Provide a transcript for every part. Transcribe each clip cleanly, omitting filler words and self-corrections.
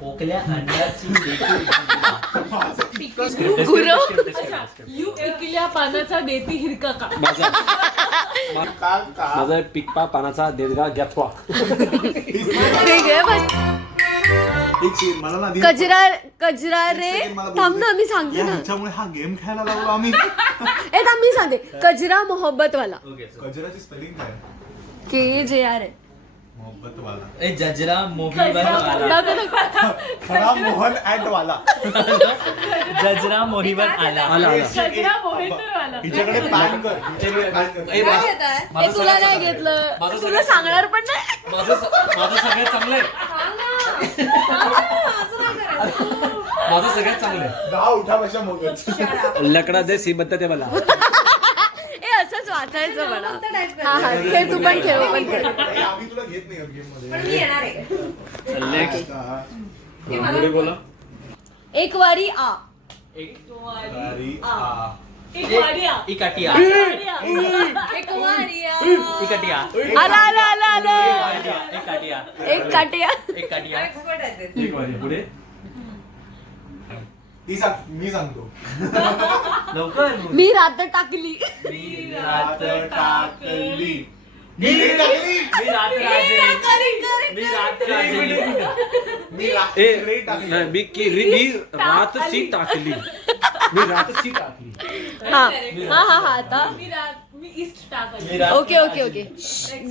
पोकल्या अंड्याची पिकल्या पानाचा देती हिरका का? माझा पिकपा पानाचा देडगा गॅथवा. कजरा रे थांब ना, मी सांगते ना. ह्याच्यामुळे हा गेम खेळायला लागलो आम्ही. ए थांब, मी सांगते. कजरा मोहब्बत वाला. कजराची स्पेलिंग काय? KJR आहे. मोहब्बत वाला. ए जजरा मोहिवर आला. खरा मोहन ऍट वाला. जजरा मोहिवर आला. हिच्याकडे पॅन कर. ए तुला नाही घेतलं, तुला सांगणार पण नाही. माझं सगळ्यात चांगलंय. माझं सगळ्यात चांगलंय. 10 उठापेक्षा मोगत. लकडा दे श्रीमंत ते मला. ए असंच वाचायचं मला. हा ते तू पण खेळ, पण खेळ. आम्ही तुला घेत नाही गेम मध्ये. बोला. एक वारी आ. इकाटिया. एक वारी आ. इकाटिया. आला आला आला आला. इकाटिया. एक काटिया. इकाटिया. एक वारी पुढे. मी सांगतो. लवकर. मी रात टाकली. मी रात टाकली. मी टाकली. मी रात राजली. मी रात राजली. मी रात सी टाकली. मी रात सी टाकली. हा हा हा आता मी ईस्ट टाकली. Okay okay okay.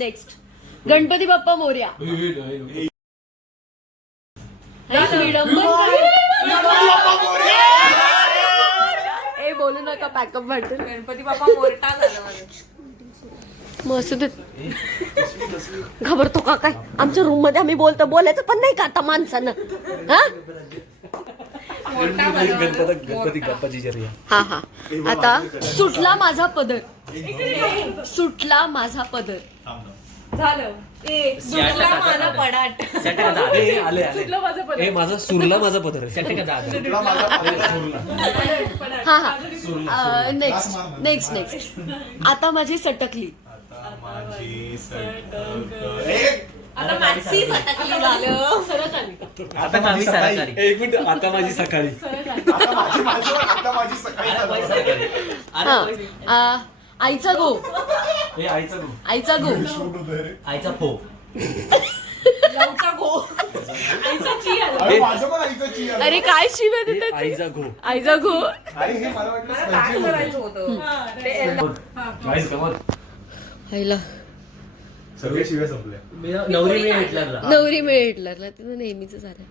Next. Ganpati Bappa Morya. ए बोलू नका, पॅकअप वाटतं. गणपती बाप्पा मोरटा झालं माझं. मस्त घाबरतो का काय? आमच्या रूम मध्ये आम्ही बोलायचं पण नाही का आता माणसानं? गणपती गप्पाची चर्या. हा हा. आता सुटला माझा पदर. सुटला माझा पदर. झालं. सुटला माझा पडाट. सुटलं माझं पदर. ए माझा सुरला माझा पदर. हा हा. Next next next. आता माझी सटकली. आता माझी सटकली झालं. सरळ आली. आता माझी सराकारी. एक मिनिट. आता माझी सकाळी. आता माझी सकाळी. हा. आईचा गो. आईचा गो. आईचा गो. आईचा फो. लवचा गो. आईचा ची आलं. माझं पण आईचं ची आलं. अरे काय शिव्या देतात? आईचा गो. आईचा गो. अरे हे मला वाटलं काय स्पंजी करायचं होतं. होतं? गाईस कमॉन. आईला सगळे शिव्या संपल्या. नवरी मी हिटलरला. नवरी मिळे हिटलरला. तिथं नेहमीच झालं.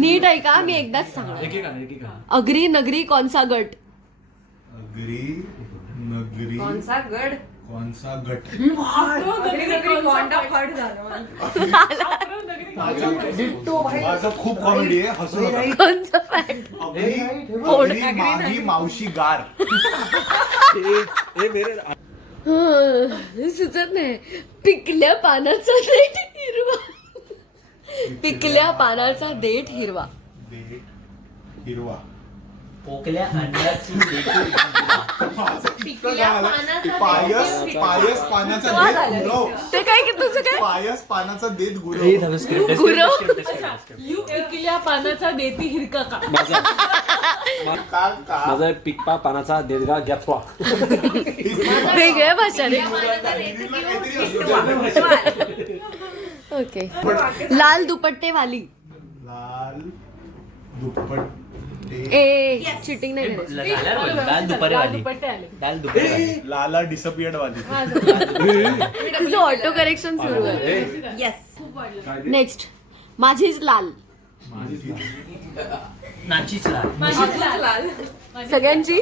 नीट आहे का? मी एकदाच सांगणार. अग्री नगरी कौनसा गट. अग्री नगरी कोणचा गड? कोणचा गट. कोंडा फट झालं. माझं खूप कॉमेडी आहे. हसू नका. कोणचा फॅट? अग्री माही मावशी गार. सुचत नाही. पिकल्या पानाचा देठ हिरवा. पिकल्या पानाचा देठ हिरवा. देठ हिरवा. पोकल्या अंड्याची पायस पानाचा देठ गुरव. ते काय की तुझं काय? पायस पानाचा देठ गुरव. गुरव. पिकल्या पानाचा देती हिरका का? माझा पिकपा पानाचा देडगा गॅथवा. वेगळ्या भाषाने. ओके. लाल दुपट्टे वाली. लाल दुपट्टे. ए चिटिंग नाही करायची. दाल दुपारी वाली. दुपट्टे आले. दाल दुपारी वाली. लाला डिसअपियर्ड वाली. तुझं ऑटो करेक्शन सुरू आहे. येस. खूप वाढलं. नेक्स्ट. माझीच लाल. नाचीच लाल. माझीच लाल. सगळ्यांची